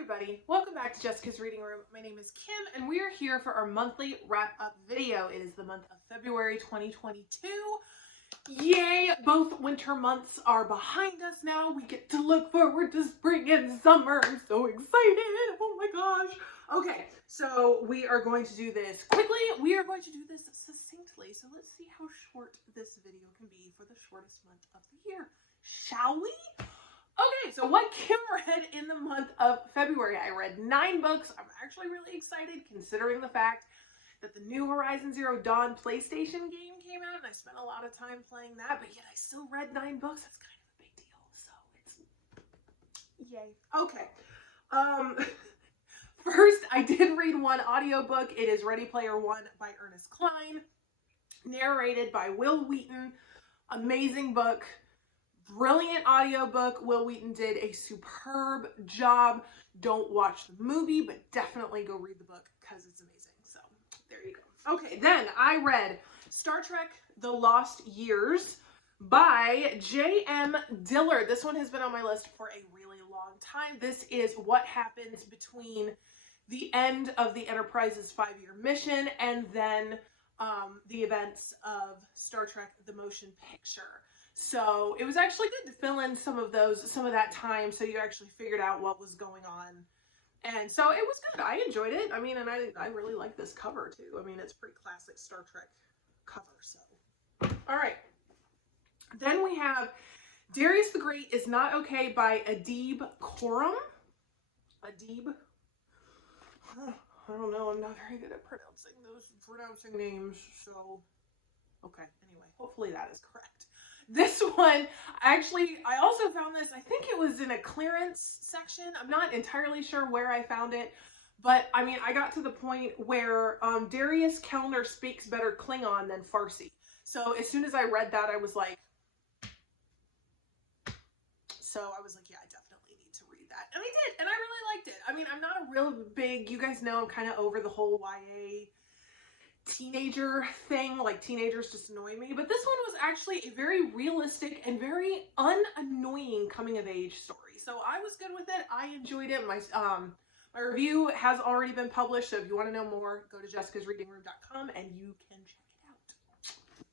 everybody, welcome back to Jessica's Reading Room. My name is Kim and we are here for our monthly wrap-up video. It is the month of February 2022. Yay! Both winter months are behind us now. We get to look forward to spring and summer. I'm so excited. Oh my gosh. Okay, so we are going to do this quickly. We are going to do this succinctly. So let's see how short this video can be for the shortest month of the year. Shall we? Okay, so what Kim read in the month of February? I read 9 books. I'm actually really excited considering the fact that the new Horizon Zero Dawn PlayStation game came out and I spent a lot of time playing that, but yet I still read 9 books. That's kind of a big deal, so it's yay. Okay. First, I did read one audiobook. It is Ready Player One by Ernest Cline, narrated by Will Wheaton. Amazing book. Brilliant audiobook. Will Wheaton did a superb job. Don't watch the movie, but definitely go read the book because it's amazing. So there you go. Okay, then I read Star Trek The Lost Years by J.M. Dillard. This one has been on my list for a really long time. This is what happens between the end of the Enterprise's 5-year mission and then the events of Star Trek The Motion Picture. So it was actually good to fill in some of that time so you actually figured out what was going on. And so it was good. I enjoyed it. I mean, and I really like this cover too. I mean, it's pretty classic Star Trek cover. So, all right. Then we have Darius the Great is Not Okay by Adeeb Korum. Adeeb. I don't know. I'm not very good at pronouncing names. So, okay. Anyway, hopefully that is correct. This one, I also found this, I think it was in a clearance section. I'm not entirely sure where I found it, but I mean, I got to the point where Darius Kellner speaks better Klingon than Farsi. So as soon as I read that, I was like, yeah, I definitely need to read that. And I did, and I really liked it. I mean, I'm not a real big, you guys know, I'm kind of over the whole YA teenager thing, like teenagers just annoy me, but this one was actually a very realistic and very unannoying coming of age story, so I was good with it. I enjoyed it. My review has already been published, so if you want to know more, go to jessicasreadingroom.com and you can check it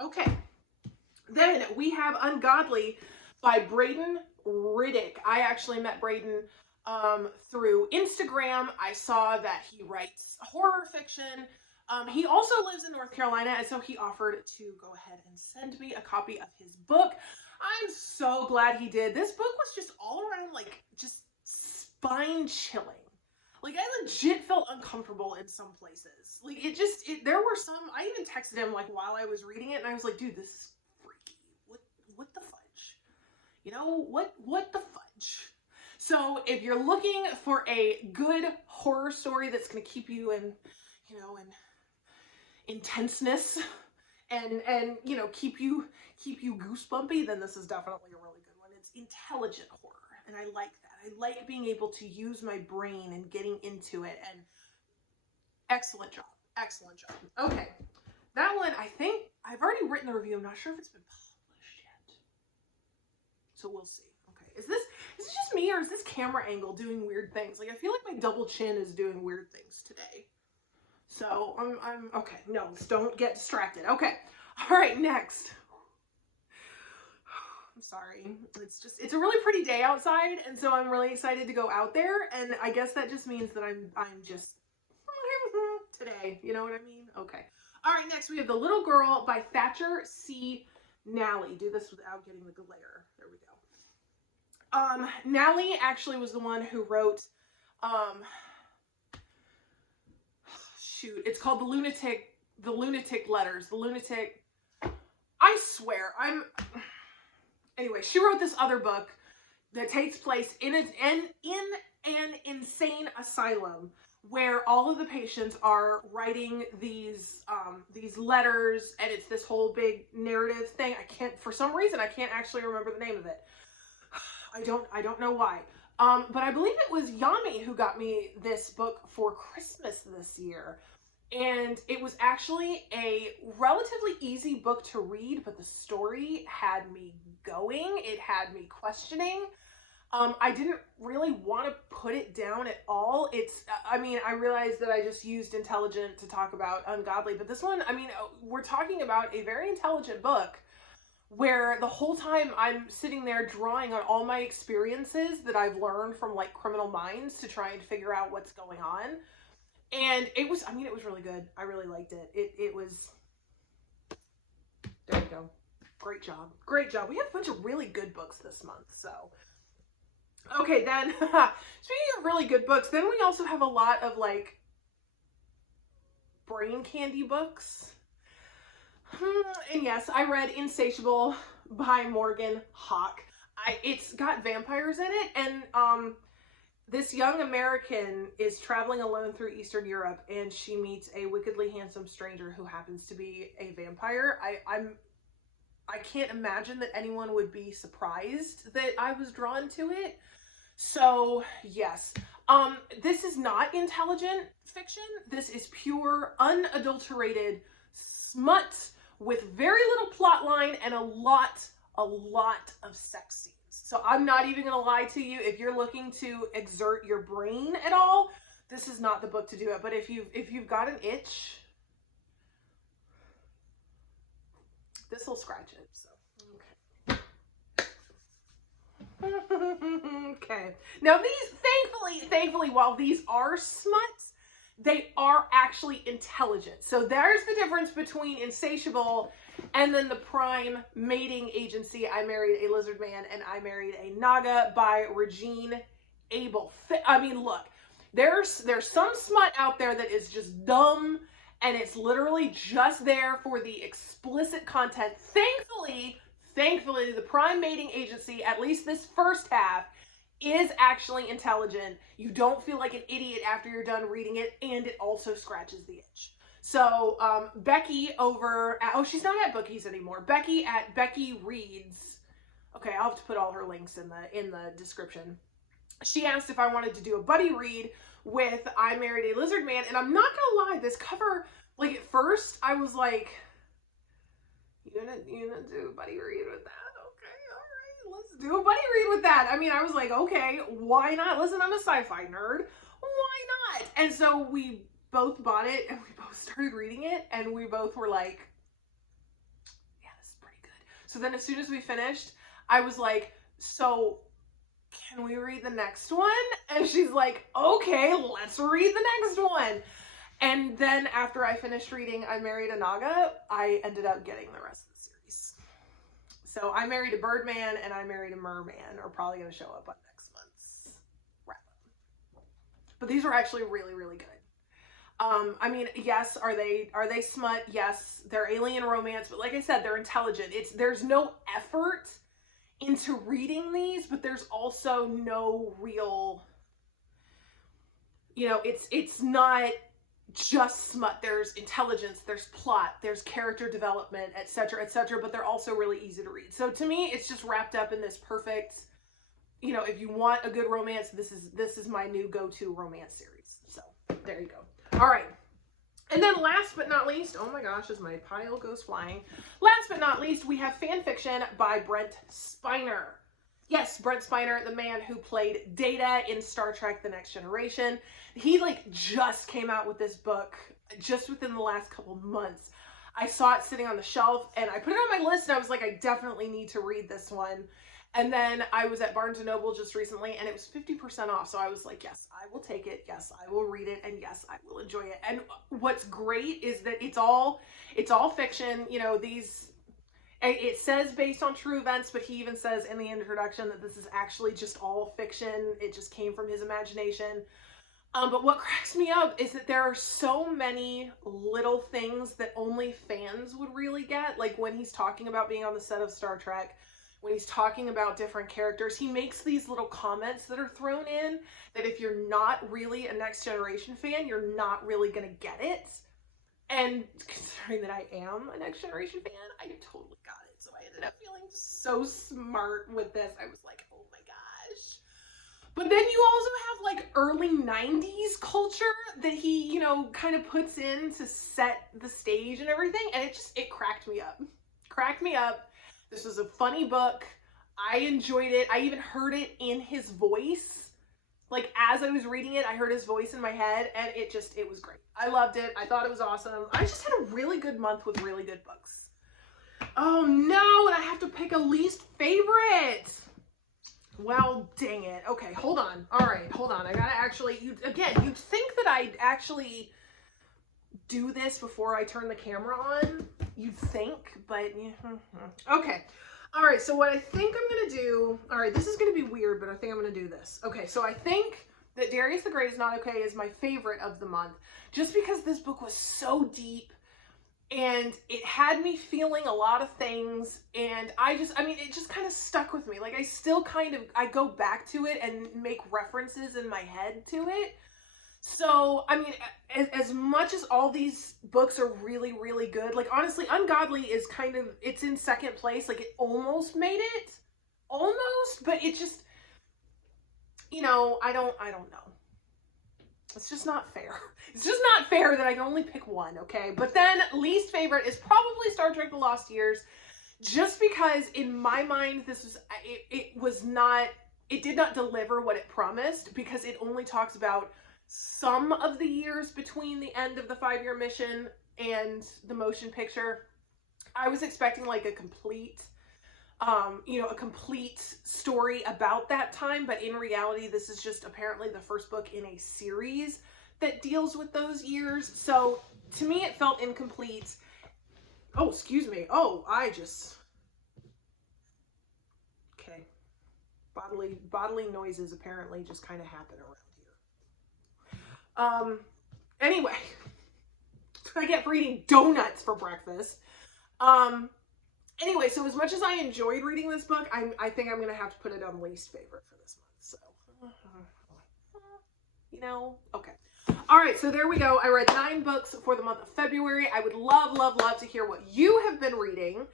out. Okay, then we have Ungodly by Braden Riddick. I actually met Braden through Instagram. I saw that he writes horror fiction. He also lives in North Carolina, and so he offered to go ahead and send me a copy of his book. I'm so glad he did. This book was just all around, like, just spine chilling. Like, I legit felt uncomfortable in some places. Like, there were some, I even texted him, like, while I was reading it, and I was like, dude, this is freaky. What the fudge? You know, what the fudge? So, if you're looking for a good horror story that's going to keep you in, you know, in intenseness and you know, keep you goosebumpy, then this is definitely a really good one. It's intelligent horror, and I like that. I like being able to use my brain and getting into it, and excellent job. Okay, that one, I think I've already written the review. I'm not sure if it's been published yet, so we'll see. Okay, is this just me, or is this camera angle doing weird things? Like, I feel like my double chin is doing weird things today. So, I'm okay. No, don't get distracted. Okay. All right, next. I'm sorry. It's a really pretty day outside, and so I'm really excited to go out there, and I guess that just means that I'm just today. You know what I mean? Okay. All right, next we have The Little Girl by Thatcher C. Nally. Do this without getting the glare. There we go. Nally actually was the one who wrote, it's called The Lunatic Letters. The Lunatic, I swear, anyway, she wrote this other book that takes place in an insane asylum where all of the patients are writing these letters, and it's this whole big narrative thing. For some reason, I can't actually remember the name of it. I don't know why. But I believe it was Yami who got me this book for Christmas this year. And it was actually a relatively easy book to read, but the story had me going. It had me questioning. I didn't really want to put it down at all. I mean, I realized that I just used intelligent to talk about Ungodly, but this one, I mean, we're talking about a very intelligent book where the whole time I'm sitting there drawing on all my experiences that I've learned from like Criminal Minds to try and figure out what's going on. And it was, I mean, it was really good. I really liked it. It was, there you go. Great job. Great job. We have a bunch of really good books this month, so. Okay, then, speaking of really good books, then we also have a lot of, like, brain candy books. And yes, I read Insatiable by Morgan Hawk. It's got vampires in it, and, this young American is traveling alone through Eastern Europe, and she meets a wickedly handsome stranger who happens to be a vampire. I can't imagine that anyone would be surprised that I was drawn to it. So, yes. This is not intelligent fiction. This is pure, unadulterated smut with very little plot line and a lot of sex scenes. So I'm not even going to lie to you. If you're looking to exert your brain at all, this is not the book to do it. But if you've got an itch, this will scratch it. So, okay. Okay. Now these, thankfully, while these are smuts, they are actually intelligent. So there's the difference between Insatiable and then the Prime mating agency, I Married a Lizard Man and I Married a Naga by Regine Abel. I mean, look, there's some smut out there that is just dumb and it's literally just there for the explicit content. Thankfully, the Prime mating agency, at least this first half, is actually intelligent. You don't feel like an idiot after you're done reading it, and it also scratches the itch. So, Beccie over at, oh, she's not at Bookies anymore. Beccie at BeczReadz. Okay, I'll have to put all her links in the description. She asked if I wanted to do a buddy read with I Married a Lizard Man, and I'm not gonna lie, this cover, like at first I was like, you gonna do a buddy read with that? Let's do a buddy read with that. I mean, I was like, okay, why not? Listen, I'm a sci-fi nerd. Why not? And so we both bought it and we both started reading it and we both were like, yeah, this is pretty good. So then as soon as we finished, I was like, so can we read the next one? And she's like, okay, let's read the next one. And then after I finished reading I Married a Naga, I ended up getting the rest of the series. So I Married a Birdman and I Married a Merman are probably going to show up on next month's wrap up. But these are actually really, really good. I mean, yes, are they smut? Yes, they're alien romance, but like I said, they're intelligent. There's no effort into reading these, but there's also no real, you know, it's not just smut. There's intelligence, there's plot, there's character development, etc., but they're also really easy to read. So to me, it's just wrapped up in this perfect, you know, if you want a good romance, this is my new go-to romance series. So there you go. All right. And then last but not least, oh my gosh, as my pile goes flying, last but not least, we have fan fiction by Brent Spiner. Yes, Brent Spiner, the man who played Data in Star Trek: The Next Generation. He like just came out with this book just within the last couple months. I saw it sitting on the shelf and I put it on my list and I was like, I definitely need to read this one. And then I was at Barnes & Noble just recently and it was 50% off. So I was like, yes, I will take it. Yes, I will read it. And yes, I will enjoy it. And what's great is that it's all fiction. You know, it says based on true events, but he even says in the introduction that this is actually just all fiction. It just came from his imagination. But what cracks me up is that there are so many little things that only fans would really get. Like when he's talking about being on the set of Star Trek, when he's talking about different characters, he makes these little comments that are thrown in that if you're not really a Next Generation fan, you're not really going to get it. And considering that I am a Next Generation fan, I totally got it. So I ended up feeling so smart with this. I was like, oh my gosh. But then you also have like early 90s culture that he, you know, kind of puts in to set the stage and everything. And it cracked me up. Cracked me up. This was a funny book. I enjoyed it. I even heard it in his voice. Like, as I was reading it, I heard his voice in my head, and it was great. I loved it. I thought it was awesome. I just had a really good month with really good books. Oh no, and I have to pick a least favorite. Well, dang it. Okay, hold on. All right, hold on. I gotta actually, you'd think that I'd actually do this before I turn the camera on. You'd think, but okay. All right, so what I think I'm gonna do, all right, this is gonna be weird, but I think I'm gonna do this. Okay, so I think that Darius the Great is Not Okay is my favorite of the month, just because this book was so deep, and it had me feeling a lot of things, and I mean, it just kind of stuck with me. Like, I still I go back to it and make references in my head to it. So, I mean, as much as all these books are really, really good, like, honestly, Ungodly is it's in second place. Like, it almost made it. Almost, but it just, I don't know. It's just not fair. It's just not fair that I can only pick one, okay? But then least favorite is probably Star Trek The Lost Years, just because in my mind, it did not deliver what it promised, because it only talks about some of the years between the end of the 5-year mission and the motion picture. I was expecting like a complete story about that time, but in reality, this is just apparently the first book in a series that deals with those years. So to me, it felt incomplete. Oh, excuse me. Oh, okay. Bodily noises apparently just kind of happen around here. Anyway, I get for eating donuts for breakfast. Anyway, so as much as I enjoyed reading this book, I think I'm going to have to put it on least favorite for this month. So, okay. All right, so there we go. I read 9 books for the month of February. I would love, love, love to hear what you have been reading.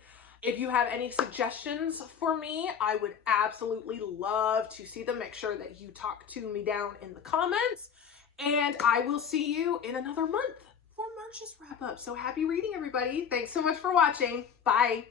If you have any suggestions for me, I would absolutely love to see them. Make sure that you talk to me down in the comments. And I will see you in another month for March's wrap up. So happy reading, everybody. Thanks so much for watching. Bye.